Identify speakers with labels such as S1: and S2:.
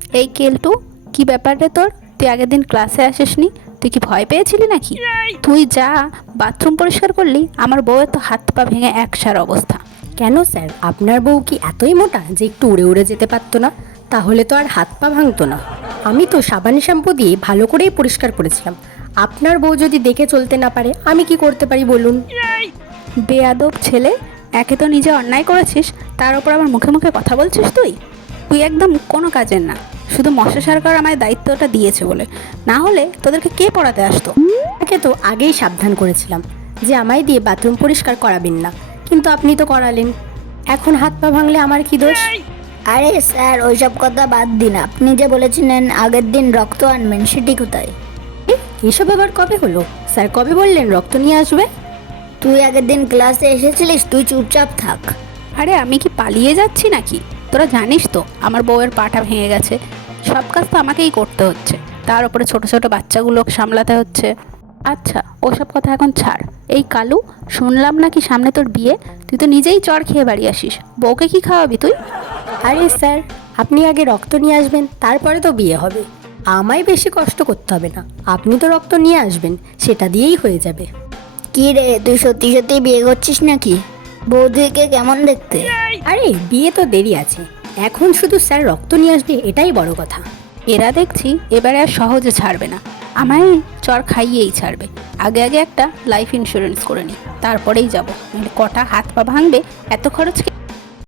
S1: এই কেলটু, কি ব্যাপার রে তোর? তুই আগের দিন ক্লাসে আসিসনি? তুই কি ভয় পেয়েছিলি নাকি? তুই যা বাথরুম পরিষ্কার করলি, আমার বউয়ের তো হাত পা ভেঙে একসার অবস্থা।
S2: কেন স্যার, আপনার বউ কি এতই মোটা যে একটু উড়ে উড়ে যেতে পারতো না? তাহলে তো আর হাত পা ভাঙতো না। আমি তো সাবান শ্যাম্পু দিয়ে ভালো করেই পরিষ্কার করেছিলাম। আপনার বউ যদি দেখে চলতে না পারে, আমি কি করতে পারি বলুন?
S1: বেয়াদব ছেলে, একে তো নিজে অন্যায় করেছিস, তার উপর আবার মুখে মুখে কথা বলছিস তুই? তুই একদম কোনো কাজের না, শুধু মশা সরকার আমায় দায়িত্বটা দিয়েছে বলে, না হলে তোদেরকে কে পড়াতে আসতো?
S2: তাকে তো আগেই সাবধান করেছিলাম যে আমায় দিয়ে বাথরুম পরিষ্কার করাবেন না, কিন্তু আপনি তো করালেন। এখন হাত পা ভাঙলে আমার কি দোষ?
S3: আরে স্যার, ওইসব কথা বাদ দিন। আপনি যে বলেছিলেন আগের দিন রক্ত আনবেন, সেটি কোথায়?
S2: এসব আবার কবে হলো? স্যার কবে বললেন রক্ত নিয়ে আসবে?
S3: তুই আগের দিন ক্লাসে এসেছিলিস, তুই চুপচাপ থাক।
S1: আরে আমি কি পালিয়ে যাচ্ছি নাকি? তোরা জানিস তো আমার বউয়ের পাটা ভেঙে গেছে, সব কাজ তো আমাকেই করতে হচ্ছে, তার উপরে ছোট ছোট বাচ্চাগুলো সামলাতে হচ্ছে। আচ্ছা, ওসব কথা এখন ছাড়। এই কালু, শুনলাম নাকি সামনে তোর বিয়ে, তুই তো নিজেই চড় খেয়ে বাড়ি আসিস, বউকে কি খাওয়াবি তুই?
S2: আরে স্যার, আপনি আগে রক্ত নিয়ে আসবেন, তারপরে তো বিয়ে হবে। আমায় বেশি কষ্ট করতে হবে না, আপনি তো রক্ত নিয়ে আসবেন, সেটা দিয়েই হয়ে যাবে।
S3: কি রে, তুই সত্যি সত্যি বিয়ে করছিস নাকি? বৌদিকে কেমন দেখতে?
S2: আরে বিয়ে তো দেরি আছে, এখন শুধু স্যার রক্ত নিয়ে আসবে, এটাই বড় কথা।
S1: এরা দেখছি এবারে আর সহজে ছাড়বে না, আমায় চড় খাইয়েই ছাড়বে। আগে আগে একটা লাইফ ইন্স্যুরেন্স করে নি, তারপরেই যাবো, কটা হাত পা ভাঙবে, এত খরচ